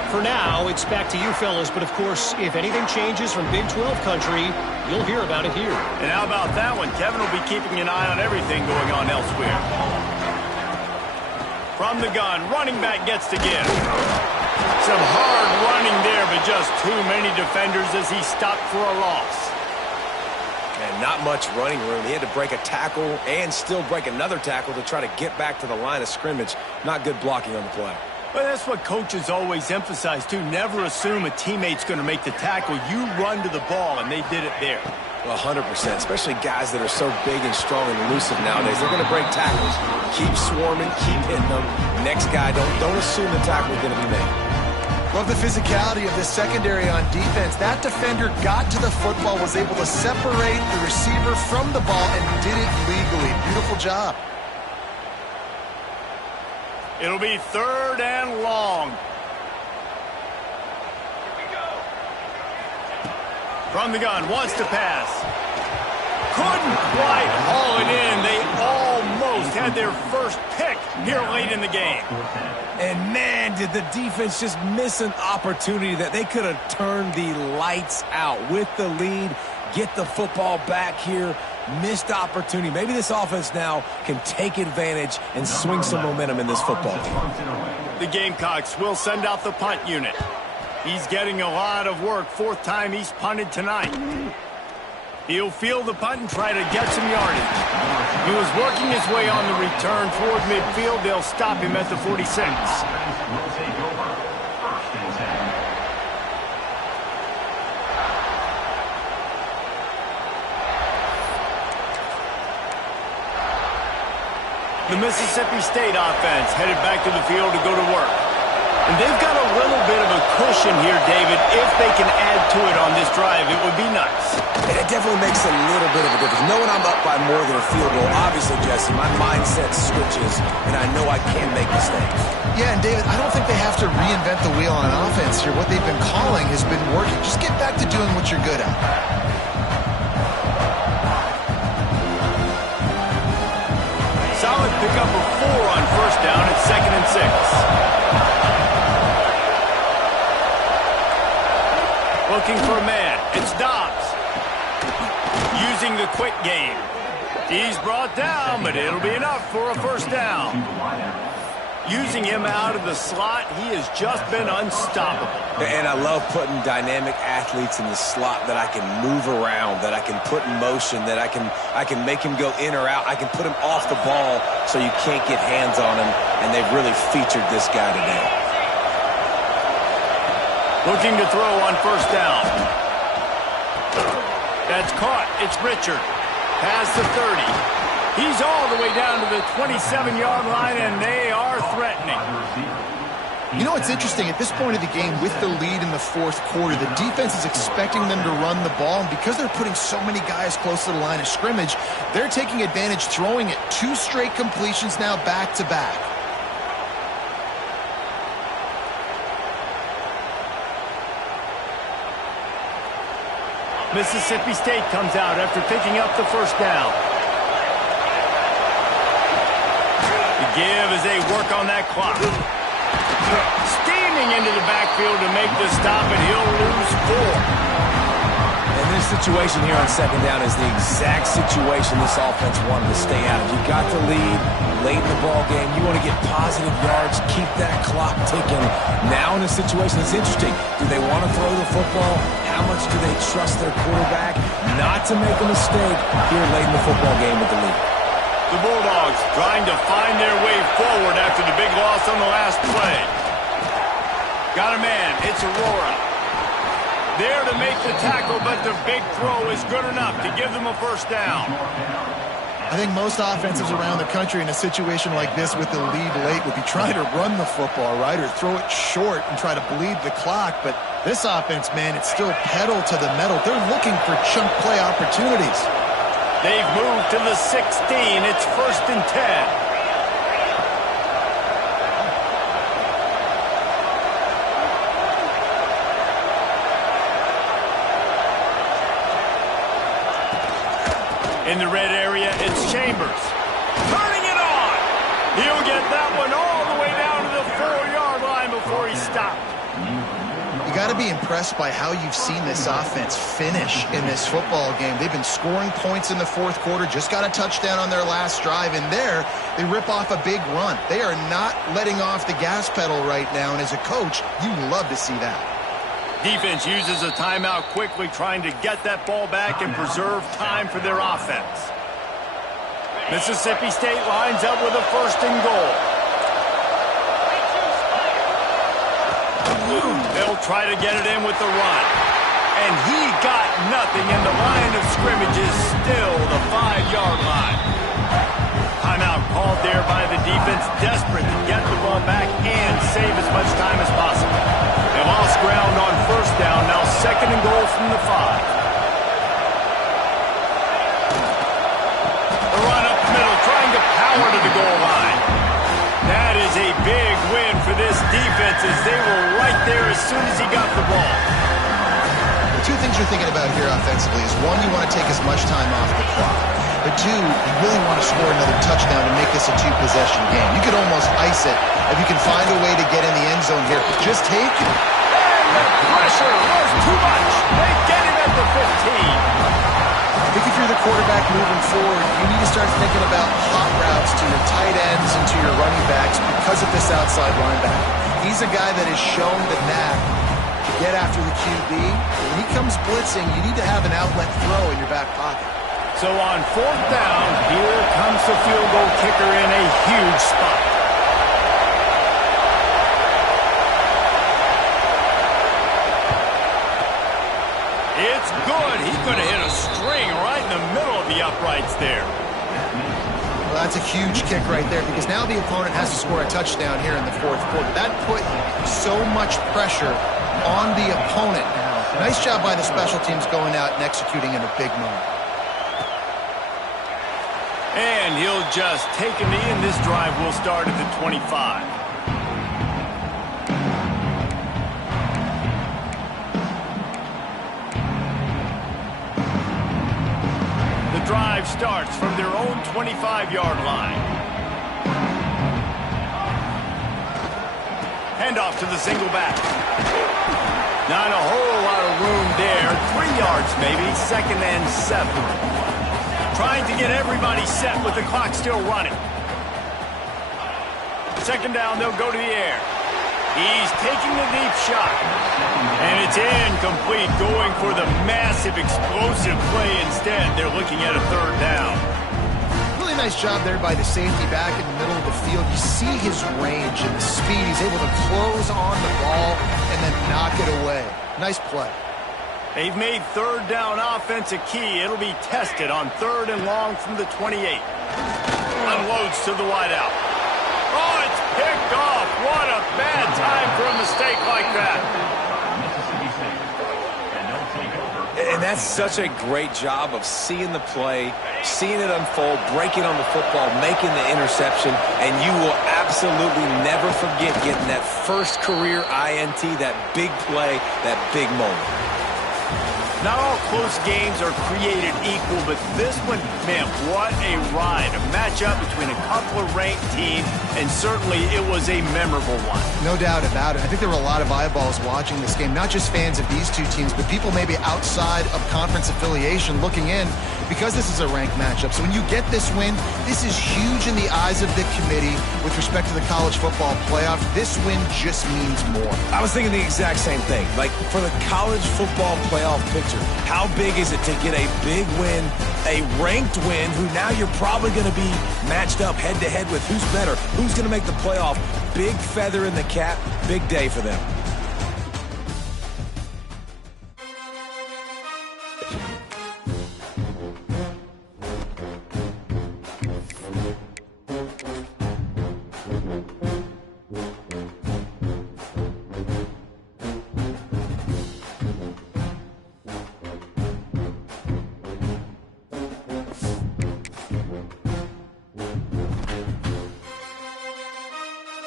For now, it's back to you fellas, but of course, if anything changes from Big 12 country, you'll hear about it here. And how about that one? Kevin will be keeping an eye on everything going on elsewhere. From the gun, running back gets to give. Some hard running there, but just too many defenders as he stopped for a loss. And not much running room. He had to break a tackle and still break another tackle to try to get back to the line of scrimmage. Not good blocking on the play. Well, that's what coaches always emphasize, too. Never assume a teammate's going to make the tackle. You run to the ball, and they did it there. Well, 100%, especially guys that are so big and strong and elusive nowadays. They're going to break tackles. Keep swarming, keep hitting them. Next guy, don't assume the tackle is going to be made. Love the physicality of this secondary on defense. That defender got to the football, was able to separate the receiver from the ball, and did it legally. Beautiful job. It'll be 3rd and long. From the gun, wants to pass. Couldn't quite haul it in. They almost had their first pick here late in the game. And man, did the defense just miss an opportunity that they could have turned the lights out with the lead, get the football back here. Missed opportunity. Maybe this offense now can take advantage and swing some momentum in this football game. The Gamecocks will send out the punt unit. He's getting a lot of work. 4th time he's punted tonight. He'll field the punt and try to get some yardage. He was working his way on the return toward midfield. They'll stop him at the 46. The Mississippi State offense headed back to the field to go to work. And they've got a little bit of a cushion here, David. If they can add to it on this drive, it would be nice. And it definitely makes a little bit of a difference. Knowing I'm up by more than a field goal, obviously, Jesse, my mindset switches, and I know I can make mistakes. Yeah, and David, I don't think they have to reinvent the wheel on offense here. What they've been calling has been working. Just get back to doing what you're good at. Solid pickup of 4 on first down at 2nd and 6. Looking for a man. It's Dobbs. Using the quick game. He's brought down, but it'll be enough for a first down. Using him out of the slot, he has just been unstoppable. And I love putting dynamic athletes in the slot that I can move around, that I can put in motion, that I can make him go in or out. I can put him off the ball so you can't get hands on him, and they've really featured this guy today. Looking to throw on first down. That's caught. It's Richard. Past the 30. He's all the way down to the 27-yard line, and they are threatening. You know what's interesting? At this point of the game, with the lead in the fourth quarter, the defense is expecting them to run the ball, and because they're putting so many guys close to the line of scrimmage, they're taking advantage, throwing it. 2 straight completions now back-to-back. Mississippi State comes out after picking up the first down. The give as they work on that clock. Steaming into the backfield to make the stop, and he'll lose 4. And this situation here on second down is the exact situation this offense wanted to stay out of. You got the lead late in the ball game. You want to get positive yards, keep that clock ticking. Now in this situation, it's interesting. Do they want to throw the football? How much do they trust their quarterback not to make a mistake here late in the football game with the lead? The Bulldogs trying to find their way forward after the big loss on the last play. Got a man. It's Aurora. There to make the tackle, but the big throw is good enough to give them a first down. I think most offenses around the country in a situation like this with the lead late would be trying to run the football, right, or throw it short and try to bleed the clock. But this offense, man, it's still pedal to the metal. They're looking for chunk play opportunities. They've moved to the 16. It's 1st and 10. In the red area, it's Chambers. Turning it on. He'll get that one all the way down to the 4-yard line before he stopped. You got to be impressed by how you've seen this offense finish in this football game. They've been scoring points in the fourth quarter, just got a touchdown on their last drive, and there they rip off a big run. They are not letting off the gas pedal right now, and as a coach, you love to see that. Defense uses a timeout quickly, trying to get that ball back and preserve time for their offense. Mississippi State lines up with a 1st and goal. They'll try to get it in with the run. And he got nothing, and the line of scrimmage is still the 5-yard line. Timeout called there by the defense, desperate to get the ball back and save as much time as possible. They lost ground on first down, now 2nd and goal from the 5. The run up the middle, trying to power to the goal line. That is a big win for this defense as they were right there as soon as he got the ball. The 2 things you're thinking about here offensively is, 1, you want to take as much time off the clock. But 2, you really want to score another touchdown to make this a 2-possession game. You could almost ice it if you can find a way to get in the end zone here. Just take it. And the pressure was too much. They get him at the 15. I think if you're the quarterback moving forward, you need to start thinking about hot routes to your tight ends and to your running backs because of this outside linebacker. He's a guy that has shown the knack to get after the QB. When he comes blitzing, you need to have an outlet throw in your back pocket. So on 4th down, here comes the field goal kicker in a huge spot. It's good. He could have hit a string right in the middle of the uprights there. Well, that's a huge kick right there because now the opponent has to score a touchdown here in the fourth quarter. That put so much pressure on the opponent now. Nice job by the special teams going out and executing in a big moment. And he'll just take a knee, and this drive will start at the 25. The drive starts from their own 25-yard line. Handoff to the single back. Not a whole lot of room there. 3 yards maybe, 2nd and 7. Trying to get everybody set with the clock still running. 2nd down, they'll go to the air. He's taking the deep shot. And it's incomplete, going for the massive explosive play instead. They're looking at a 3rd down. Really nice job there by the safety back in the middle of the field. You see his range and the speed. He's able to close on the ball and then knock it away. Nice play. They've made 3rd down offense a key. It'll be tested on 3rd and long from the 28. Unloads to the wideout. Oh, it's picked off. What a bad time for a mistake like that. And that's such a great job of seeing the play, seeing it unfold, breaking on the football, making the interception, and you will absolutely never forget getting that first career INT, that big play, that big moment. Not all close games are created equal, but this one, man, what a ride. A matchup between a couple of ranked teams, and certainly it was a memorable one. No doubt about it. I think there were a lot of eyeballs watching this game, not just fans of these two teams, but people maybe outside of conference affiliation looking in because this is a ranked matchup. So when you get this win, this is huge in the eyes of the committee with respect to the college football playoff. This win just means more. I was thinking the exact same thing. Like, for the college football playoff picture, how big is it to get a big win, a ranked win, who now you're probably going to be matched up head-to-head with who's better, who's going to make the playoff. Big feather in the cap, big day for them.